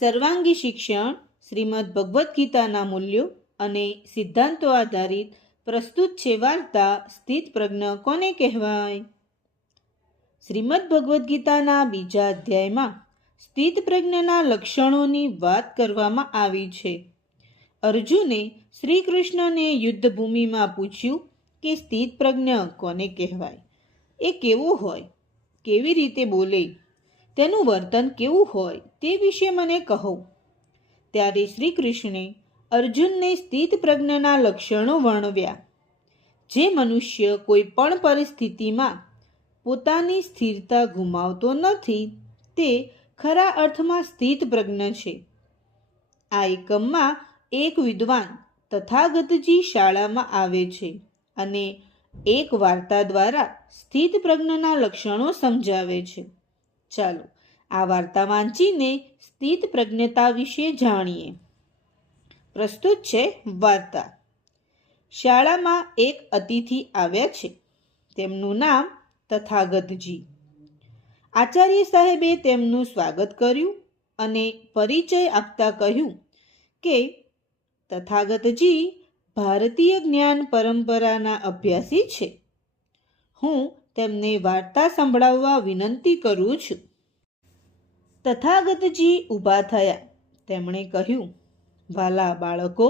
સર્વાંગી શિક્ષણ શ્રીમદ ભગવદ્ ગીતાના મૂલ્યો અને સિદ્ધાંતો આધારિત પ્રસ્તુત છે વાર્તા સ્થિતપ્રજ્ઞ કોને કહેવાય. શ્રીમદ ભગવદ્ ગીતાના બીજા અધ્યાયમાં સ્થિતપ્રજ્ઞના લક્ષણોની વાત કરવામાં આવી છે. અર્જુને શ્રી કૃષ્ણને યુદ્ધભૂમિમાં પૂછ્યું કે સ્થિતપ્રજ્ઞ કોને કહેવાય, એ કેવો હોય, કેવી રીતે બોલે, તેનું વર્તન કેવું હોય તે વિશે મને કહો. ત્યારે શ્રી કૃષ્ણે અર્જુનને સ્થિતપ્રજ્ઞના લક્ષણો વર્ણવ્યા. જે મનુષ્ય કોઈ પણ પરિસ્થિતિમાં પોતાની સ્થિરતા ગુમાવતો નથી તે ખરા અર્થમાં સ્થિતપ્રજ્ઞ છે. આ એકમમાં એક વિદ્વાન તથાગતજી શાળામાં આવે છે અને એક વાર્તા દ્વારા સ્થિતપ્રજ્ઞના લક્ષણો સમજાવે છે. ચાલો આ વાર્તા વાંચીને સ્થિતપ્રજ્ઞતા વિશે જાણીએ. પ્રસ્તુત છે વાર્તા. શાળામાં એક અતિથિ આવ્યા છે. તેમનું નામ તથાગતજી. આચાર્ય સાહેબે તેમનું સ્વાગત કર્યું અને પરિચય આપતા કહ્યું કે તથાગતજી ભારતીય જ્ઞાન પરંપરાના અભ્યાસી છે. હું તેમને વાર્તા સંભળાવવા વિનંતી કરું છું. તથાગતજી ઊભા થયા. તેમણે કહ્યું, વાલા બાળકો,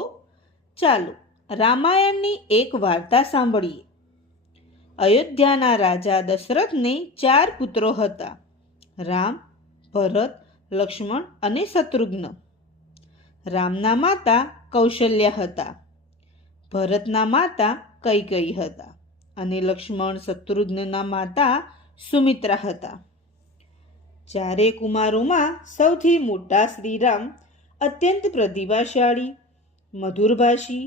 ચાલો રામાયણની એક વાર્તા સાંભળીએ. અયોધ્યાના રાજા દશરથને 4 પુત્રો હતા: રામ, ભરત, લક્ષ્મણ અને શત્રુઘ્ન. રામના માતા કૌશલ્યા હતા, ભરતના માતા કૈકેયી હતા અને લક્ષ્મણ શત્રુઘ્નના માતા સુમિત્રા હતા. 4 કુમારોમાં સૌથી મોટા શ્રીરામ અત્યંત પ્રતિભાશાળી, મધુરભાષી,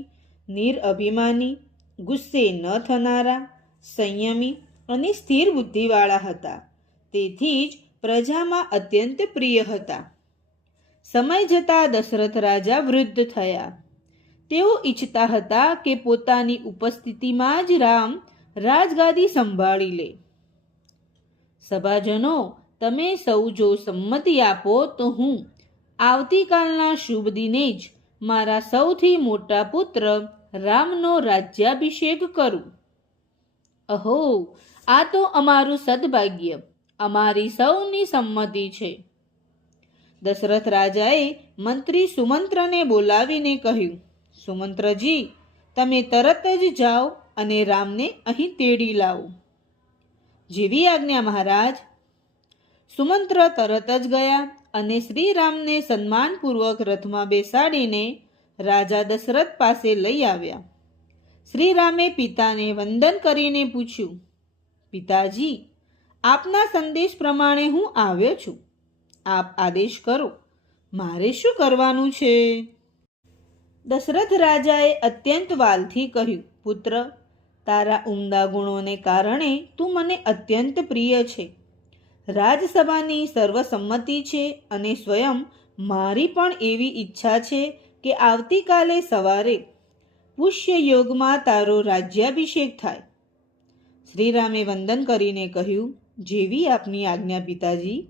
નિરઅભિમાની, ગુસ્સે ન થનારા, સંયમી અને સ્થિર બુદ્ધિવાળા હતા. તેથી જ પ્રજામાં અત્યંત પ્રિય હતા. સમય જતાં દશરથ રાજા વૃદ્ધ થયા. તેઓ ઈચ્છતા હતા કે પોતાની ઉપસ્થિતિમાં જ રામ રાજગાદી સંભાળી લે. સભાજનો, તમે સૌ જો સંમતિ આપો તો હું આવતીકાલના શુભ દિને જ મારા સૌથી મોટા પુત્ર રામનો રાજ્યાભિષેક કરું. અહો, આ તો અમારું સદભાગ્ય, અમારી સૌની સંમતિ છે. દશરથ રાજાએ મંત્રી સુમંત્રને બોલાવીને કહ્યું, સુમંત્રજી, તમે તરત જ જાઓ અને રામને અહીં તેડી લાવો. જેવી આજ્ઞા મહારાજ. સુમંત્ર તરત જ ગયા અને શ્રીરામને સન્માનપૂર્વક રથમાં બેસાડીને રાજા દશરથ પાસે લઈ આવ્યા. શ્રીરામે પિતાને વંદન કરીને પૂછ્યું, પિતાજી, આપના સંદેશ પ્રમાણે હું આવ્યો છું. આપ આદેશ કરો, મારે શું કરવાનું છે? દશરથ રાજાએ અત્યંત વાલથી કહ્યું, પુત્ર, તારા ઉમદા ગુણોને કારણે તું મને અત્યંત પ્રિય છે. રાજસભાની સર્વસંમતિ છે અને સ્વયં મારી પણ એવી ઈચ્છા છે કે આવતીકાલે સવારે પુષ્ય યોગમાં તારો રાજ્યાભિષેક થાય. શ્રીરામે વંદન કરીને કહ્યું, જેવી આપની આજ્ઞા પિતાજી.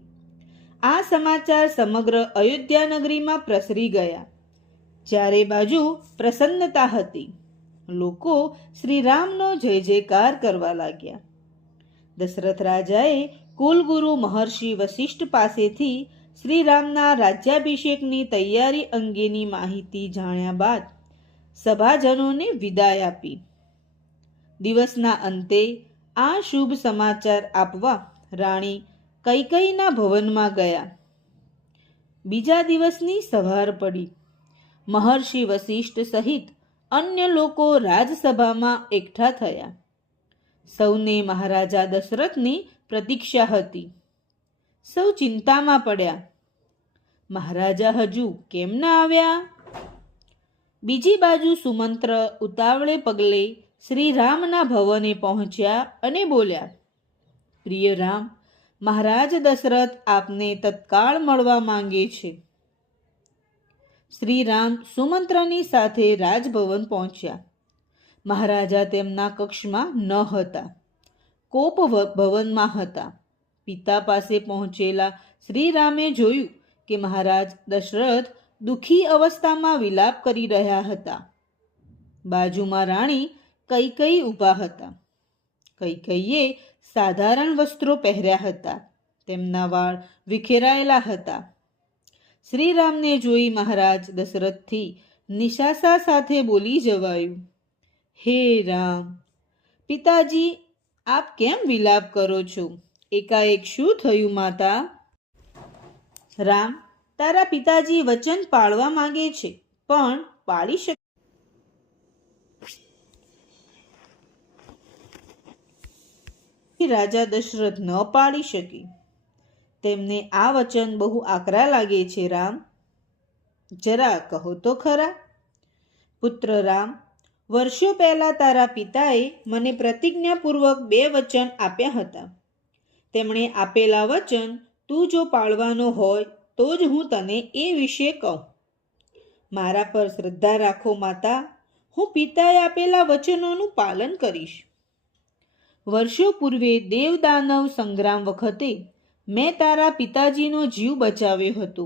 આ સમાચાર સમગ્ર અયોધ્યા નગરીમાં પ્રસરી ગયા. ચારે બાજુ પ્રસન્નતા હતી. લોકો શ્રીરામનો જય જયકાર કરવા લાગ્યા. દશરથ રાજાએ કુલગુરુ મહર્ષિ વશિષ્ઠ પાસેથી શ્રીરામના રાજ્યાભિષેકની તૈયારી અંગેની માહિતી જાણ્યા બાદ સભાજનોને વિદાય આપી. દિવસના અંતે આ શુભ સમાચાર આપવા રાણી કૈકેયીના ભવનમાં ગયા. બીજા દિવસની સવાર પડી. મહર્ષિ વશિષ્ઠ સહિત અન્ય લોકો રાજસભામાં એકઠા થયા. સૌને મહારાજા દશરથની પ્રતીક્ષા હતી. સૌ ચિંતામાં પડ્યા. મહારાજા હજુ કેમ ના આવ્યા? બીજી બાજુ સુમંત્ર ઉતાવળે પગલે શ્રીરામના ભવને પહોંચ્યા અને બોલ્યા, પ્રિય રામ, મહારાજ દશરથ આપને તત્કાળ મળવા માંગે છે. શ્રીરામ સુમંત્રની સાથે રાજભવન પહોંચ્યા. મહારાજા તેમના કક્ષમાં ન હતા, કોપ ભવનમાં હતા. પિતા પાસે પહોંચેલા શ્રીરામે જોયું કે મહારાજ દશરથ દુઃખી અવસ્થામાં વિલાપ કરી રહ્યા હતા. બાજુમાં રાણી કૈકેયી ઊભા હતા. કૈકેયીએ સાધારણ વસ્ત્રો પહેર્યા હતા. તેમના વાળ વિખેરાયેલા હતા. શ્રીરામને જોઈ મહારાજ દશરથથી નિશાસા સાથે બોલી જવાયું, હે રામ, પિતાજી આપ કેમ વિલાપ કરો છો? એકાએક શું થયું માતા? રામ, તારા પિતાજી વચન પાળવા માંગે છે, પણ પાળી શકે. રાજા દશરથ ન પાળી શકી. તેમને આ વચન બહુ આકરા લાગે છે. રામ, જરા કહો તો ખરા. પુત્ર રામ, વર્ષો પહેલા તારા પિતાએ મને પ્રતિજ્ઞાપૂર્વક 2 વચન આપ્યા હતા. તેમણે આપેલા વચન તું જો પાળવાનો હોય તો જ હું તને એ વિશે કહું. મારા પર શ્રદ્ધા રાખો માતા, હું પિતાએ આપેલા વચનોનું પાલન કરીશ. વર્ષો પૂર્વે દેવદાનવ સંગ્રામ વખતે મેં તારા પિતાજીનો જીવ બચાવ્યો હતો.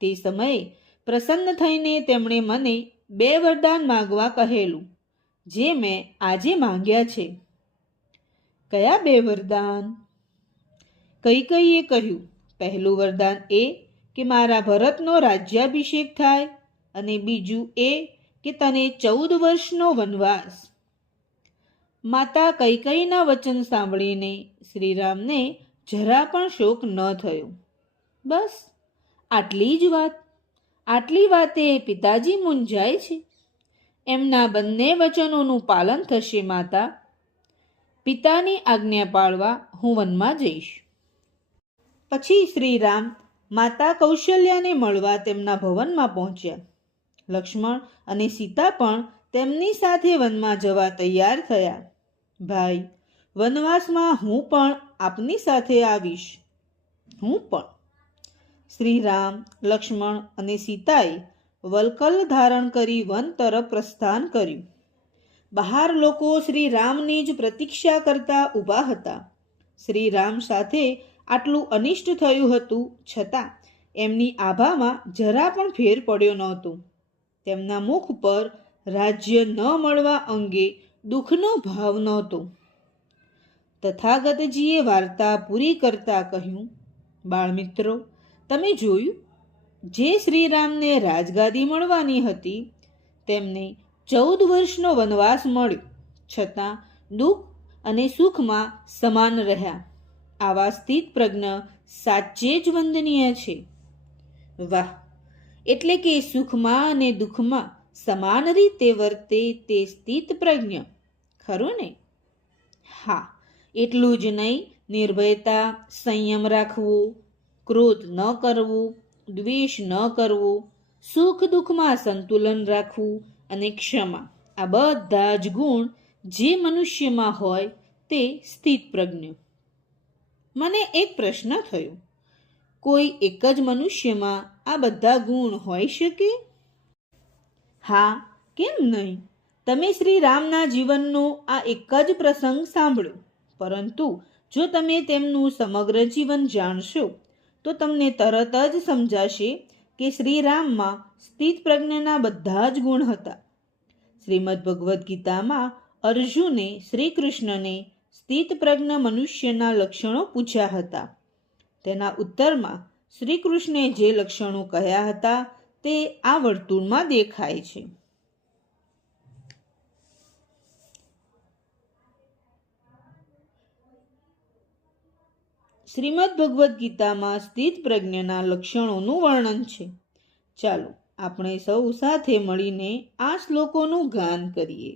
તે સમયે પ્રસન્ન થઈને તેમણે મને 2 વરદાન માંગવા કહેલું, જે મેં આજે માંગ્યા છે. કયા 2 વરદાન? કૈકેયીએ કહ્યું, પહેલું વરદાન એ કે મારા ભરતનો રાજ્યાભિષેક થાય, અને બીજું એ કે તને 14 વર્ષનો વનવાસ. માતા કૈકેયીના વચન સાંભળીને શ્રીરામને જરા પણ શોક ન થયો. બસ આટલી જ વાત. આટલી વાતે પિતાજી મૂંઝાય છે. એમના બંને વચનોનું પાલન થશે માતા. પિતાની આજ્ઞા પાળવા હું વનમાં જઈશ. પછી શ્રીરામ માતા કૌશલ્યાને મળવા તેમના ભવનમાં પહોંચ્યા. લક્ષ્મણ અને સીતા પણ તેમની સાથે વનમાં જવા તૈયાર થયા. ભાઈ, વનવાસમાં હું પણ આપની સાથે આવીશ. હું પણ. શ્રીરામ, લક્ષ્મણ અને સીતાએ વલ્કલ ધારણ કરી વન તરફ પ્રસ્થાન કર્યું. બહાર લોકો શ્રીરામની જ પ્રતીક્ષા કરતા ઊભા હતા. શ્રીરામ સાથે આટલું અનિષ્ટ થયું હતું, છતાં એમની આભામાં જરા પણ ફેર પડ્યો નહોતો. તેમના મુખ પર રાજ્ય ન મળવા અંગે દુઃખનો ભાવ નહોતો. તથાગતજીએ વાર્તા પૂરી કરતા કહ્યું, બાળમિત્રો, તમે જોયું, જે શ્રીરામને રાજગાદી મળવાની હતી તેમને 14 વર્ષનો વનવાસ મળ્યો, છતાં દુઃખ અને સુખમાં સમાન રહ્યા. આવા સ્થિત પ્રજ્ઞ સાચે જ વંદનીય છે. વાહ! એટલે કે સુખમાં અને દુઃખમાં સમાન રીતે વર્તે તે સ્થિત પ્રજ્ઞ, ખરું ને? હા, એટલું જ નહીં, નિર્ભયતા, સંયમ રાખવો, ક્રોધ ન કરવો, દ્વેષ ન કરવો, સુખ દુઃખમાં સંતુલન રાખવું અને ક્ષમા, આ બધા જ ગુણ જે મનુષ્યમાં હોય તે સ્થિત પ્રજ્ઞ. મને એક પ્રશ્ન થયો, કોઈ એક જ મનુષ્યમાં આ બધા ગુણ હોઈ શકે? હા, કેમ નહીં? તમે શ્રી રામના જીવનનો આ એક જ પ્રસંગ સાંભળ્યો, પરંતુ જો તમે તેમનું સમગ્ર જીવન જાણશો તો તમને તરત જ સમજાશે કે શ્રીરામમાં સ્થિત પ્રજ્ઞના બધા જ ગુણ હતા. શ્રીમદ ભગવદ્ ગીતામાં અર્જુને શ્રી કૃષ્ણને સ્થિત પ્રજ્ઞ મનુષ્યના લક્ષણો પૂછ્યા હતા. તેના ઉત્તરમાં શ્રી કૃષ્ણે જે લક્ષણો કહ્યા હતા તે આ વર્તુળમાં દેખાય છે. શ્રીમદ ભગવદ્ ગીતામાં સ્થિત પ્રજ્ઞના લક્ષણોનું વર્ણન છે. ચાલો આપણે સૌ સાથે મળીને આ શ્લોકોનું ગાન કરીએ.